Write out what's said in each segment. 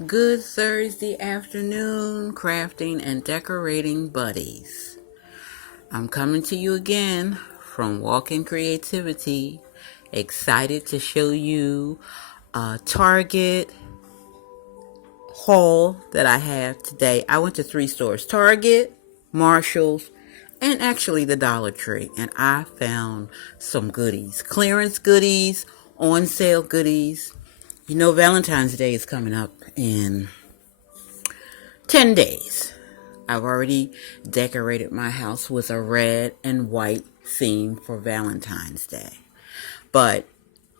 Good Thursday afternoon, crafting and decorating buddies. I'm coming to you again from Walk-in Creativity, excited to show you a Target haul that I have today. I went to 3 stores, Target, Marshall's, and actually the Dollar Tree, and I found some goodies, clearance goodies, on sale goodies. You know, Valentine's Day is coming up in 10 days. I've already decorated my house with a red and white theme for Valentine's Day. But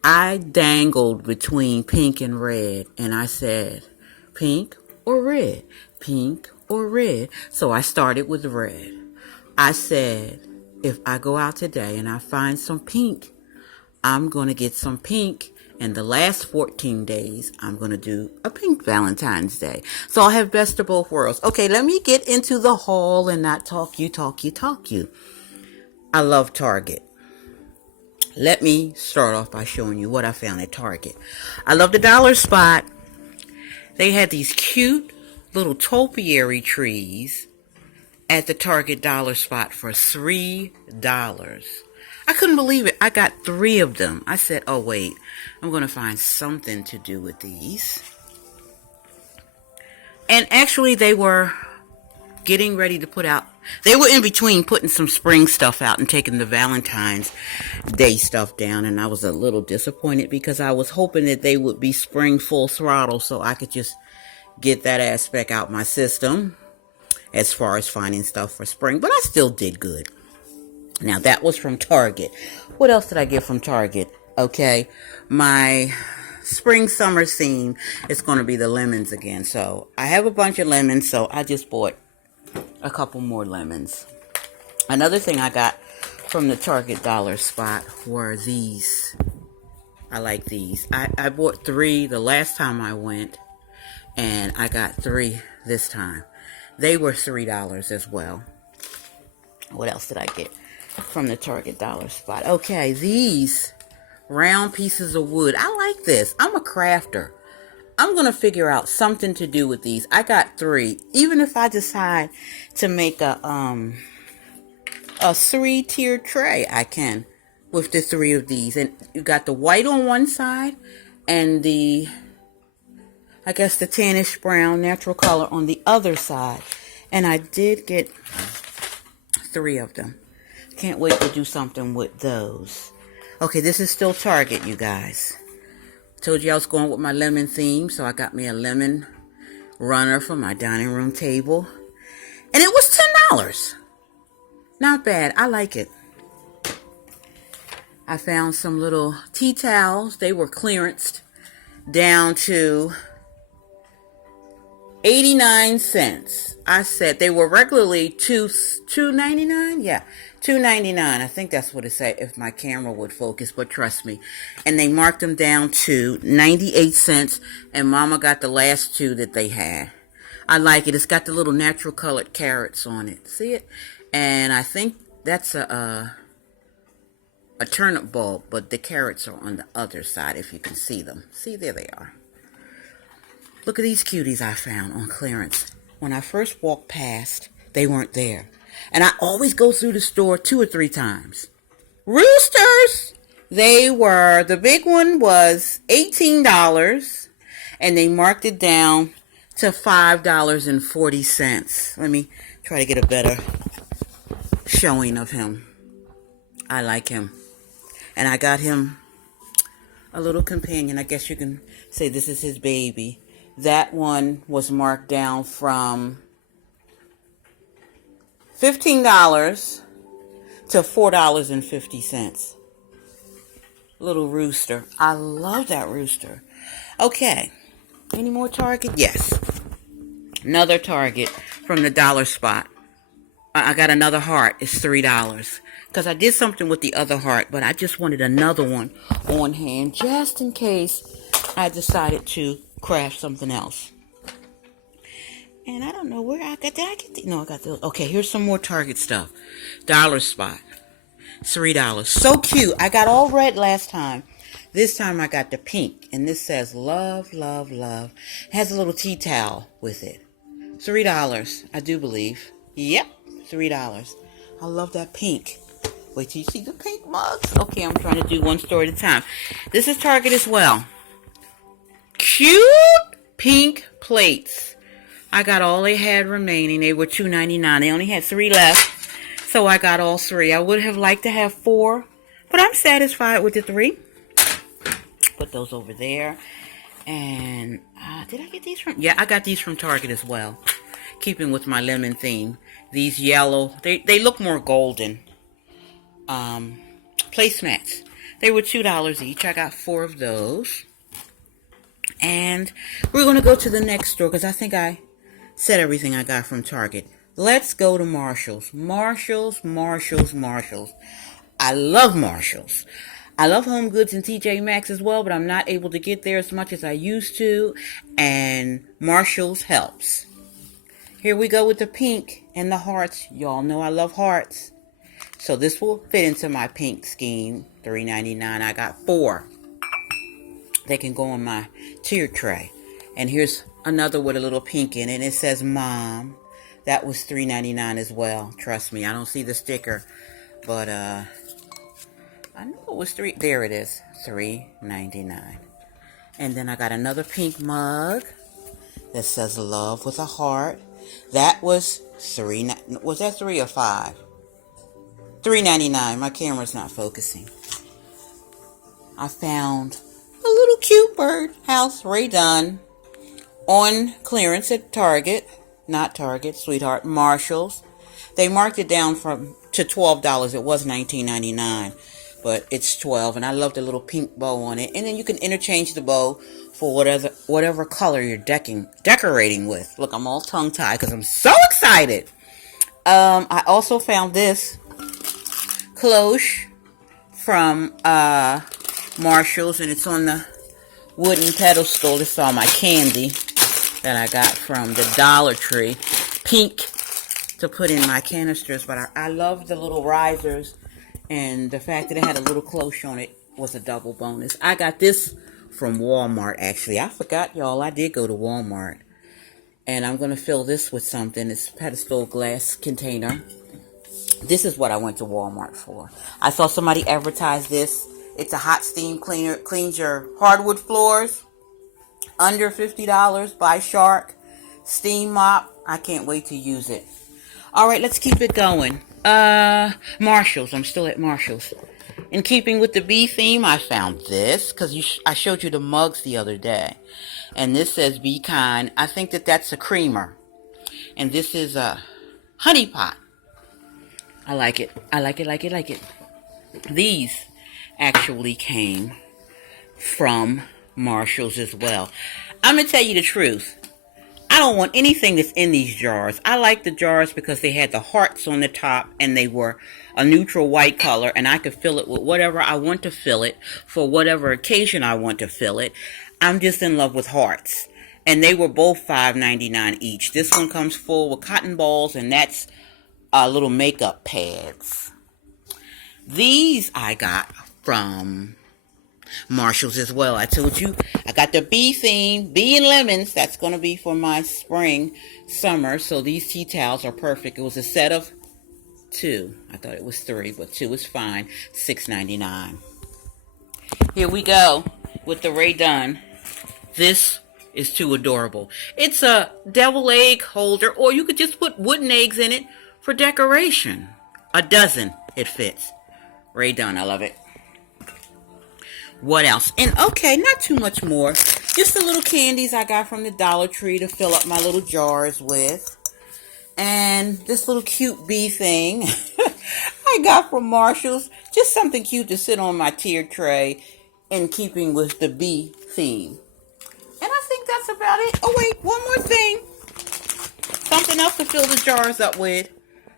I dangled between pink and red, and I said, pink or red? Pink or red? So I started with red. I said, if I go out today and I find some pink, I'm going to get some pink. And the last 14 days, I'm going to do a pink Valentine's Day. So I'll have best of both worlds. Okay, let me get into the haul and not talk you. I love Target. Let me start off by showing you what I found at Target. I love the dollar spot. They had these cute little topiary trees at the Target dollar spot for $3. I couldn't believe it. I got 3 of them. I said, oh wait, I'm going to find something to do with these. And actually they were getting ready to put out, they were in between putting some spring stuff out and taking the Valentine's Day stuff down. And I was a little disappointed because I was hoping that they would be spring full throttle so I could just get that aspect out my system as far as finding stuff for spring. But I still did good. Now, that was from Target. What else did I get from Target? Okay, my spring-summer theme is going to be the lemons again. So, I have a bunch of lemons, so I just bought a couple more lemons. Another thing I got from the Target dollar spot were these. I like these. I bought 3 the last time I went, and I got 3 this time. They were $3 as well. What else did I get from the Target dollar spot? Okay, these round pieces of wood. I like this. I'm a crafter. I'm going to figure out something to do with these. I got 3. Even if I decide to make a 3-tier tray, I can with the 3 of these. And you got the white on one side and the, I guess, the tannish brown natural color on the other side. And I did get 3 of them. Can't wait to do something with those. Okay, this is still Target, you guys. Told you I was going with my lemon theme, so I got me a lemon runner for my dining room table. And it was $10. Not bad. I like it. I found some little tea towels. They were clearanced down to 89 cents. I said they were regularly $2.99. Yeah, $2.99. I think that's what it said if my camera would focus, but trust me. And they marked them down to 98 cents, and Mama got the last 2 that they had. I like it. It's got the little natural colored carrots on it. See it? And I think that's a turnip bulb, but the carrots are on the other side if you can see them. See, there they are. Look at these cuties I found on clearance. When I first walked past, they weren't there. And I always go through the store 2 or 3 times. Roosters! They were, the big one was $18, and they marked it down to $5.40. Let me try to get a better showing of him. I like him. And I got him a little companion. I guess you can say this is his baby. That one was marked down from $15 to $4.50. Little rooster. I love that rooster. Okay. Any more Target? Yes. Another Target from the dollar spot. I got another heart. It's $3. Because I did something with the other heart, but I just wanted another one on hand just in case I decided to craft something else. And I don't know where I got that. No, I got those. Okay, here's some more Target stuff. Dollar spot. $3. So cute. I got all red last time. This time I got the pink, and this says love, love, love. It has a little tea towel with it. $3, I do believe. Yep, $3. I love that pink. Wait till you see the pink mugs. Okay, I'm trying to do one store at a time. This is Target as well. Cute pink plates. I got all they had remaining. They were $2.99. They only had 3 left, so I got all 3. I would have liked to have 4, but I'm satisfied with the 3. Put those over there. And did I get these from? Yeah, I got these from Target as well. Keeping with my lemon theme. These yellow, they look more golden. Placemats. They were $2 each. I got 4 of those. And we're going to go to the next store because I think I said everything I got from Target. Let's go to Marshall's. Marshall's. I love Marshall's. I love Home Goods and TJ Maxx as well, but I'm not able to get there as much as I used to. And Marshall's helps. Here we go with the pink and the hearts. Y'all know I love hearts. So this will fit into my pink scheme. $3.99. I got 4. They can go on my tier tray. And here's another with a little pink in it. And it says Mom. That was $3.99 as well. Trust me, I don't see the sticker. But I knew it was 3. There it is. $3.99. And then I got another pink mug that says love with a heart. That was was that 3 or 5? $3.99. My camera's not focusing. I found a little cute birdhouse Ray Dunn on clearance at Target. Not Target, sweetheart. Marshall's. They marked it down to $12. It was $19.99, but it's $12. And I love the little pink bow on it. And then you can interchange the bow for whatever color you're decorating with. Look, I'm all tongue-tied because I'm so excited. I also found this cloche from Marshall's, and it's on the wooden pedestal. This is all my candy that I got from the Dollar Tree. Pink to put in my canisters, but I love the little risers, and the fact that it had a little cloche on it was a double bonus. I got this from Walmart, actually. I forgot, y'all. I did go to Walmart. And I'm going to fill this with something. It's a pedestal glass container. This is what I went to Walmart for. I saw somebody advertise this. It's a hot steam cleaner. Cleans your hardwood floors. Under $50 by Shark. Steam mop. I can't wait to use it. All right, let's keep it going. Marshall's. I'm still at Marshall's. In keeping with the bee theme, I found this because I showed you the mugs the other day. And this says be kind. I think that's a creamer. And this is a honey pot. I like it. I like it. These actually came from Marshall's as well. I'm going to tell you the truth. I don't want anything that's in these jars. I like the jars because they had the hearts on the top and they were a neutral white color, and I could fill it with whatever I want to fill it for whatever occasion I want to fill it. I'm just in love with hearts. And they were both $5.99 each. This one comes full with cotton balls, and that's little makeup pads. These I got from Marshall's as well. I told you I got the bee theme, bee and lemons. That's going to be for my spring, summer. So these tea towels are perfect. It was a set of 2. I thought it was 3, but 2 is fine. $6.99. Here we go with the Ray Dunn. This is too adorable. It's a devil egg holder, or you could just put wooden eggs in it for decoration. A dozen it fits. Ray Dunn, I love it. What else? And okay, not too much more. Just the little candies I got from the Dollar Tree to fill up my little jars with. And this little cute bee thing I got from Marshall's. Just something cute to sit on my tier tray in keeping with the bee theme. And I think that's about it. Oh wait, one more thing. Something else to fill the jars up with.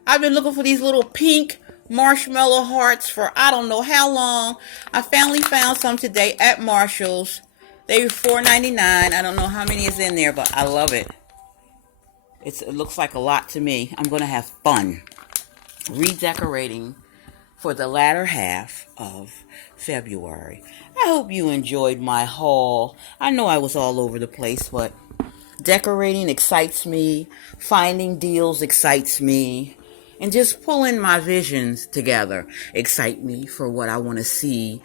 I've been looking for these little pink marshmallow hearts for I don't know how long. I finally found some today at Marshall's. They were $4.99. I don't know how many is in there, but I love it. It looks like a lot to me. I'm going to have fun redecorating for the latter half of February. I hope you enjoyed my haul. I know I was all over the place, but decorating excites me. Finding deals excites me. And just pulling my visions together excite me for what I want to see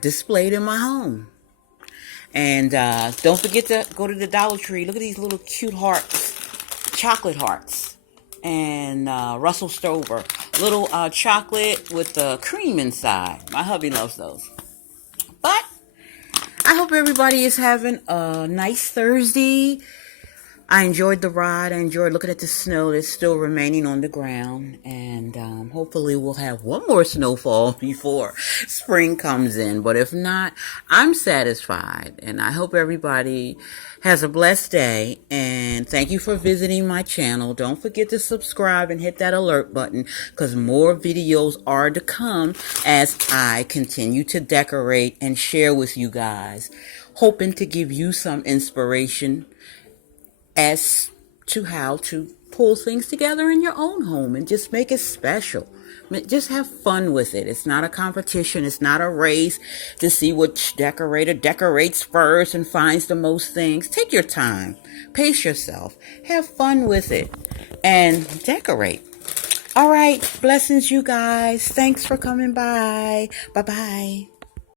displayed in my home. And don't forget to go to the Dollar Tree. Look at these little cute hearts, chocolate hearts, and Russell Stover. Little chocolate with the cream inside. My hubby loves those. But I hope everybody is having a nice Thursday. I enjoyed the ride. I enjoyed looking at the snow that's still remaining on the ground. And hopefully we'll have one more snowfall before spring comes in. But if not, I'm satisfied. And I hope everybody has a blessed day. And thank you for visiting my channel. Don't forget to subscribe and hit that alert button, because more videos are to come as I continue to decorate and share with you guys, hoping to give you some inspiration as to how to pull things together in your own home and just make it special. Just have fun with it. It's not a competition. It's not a race to see which decorator decorates first and finds the most things. Take your time. Pace yourself. Have fun with it. And decorate. All right. Blessings, you guys. Thanks for coming by. Bye-bye.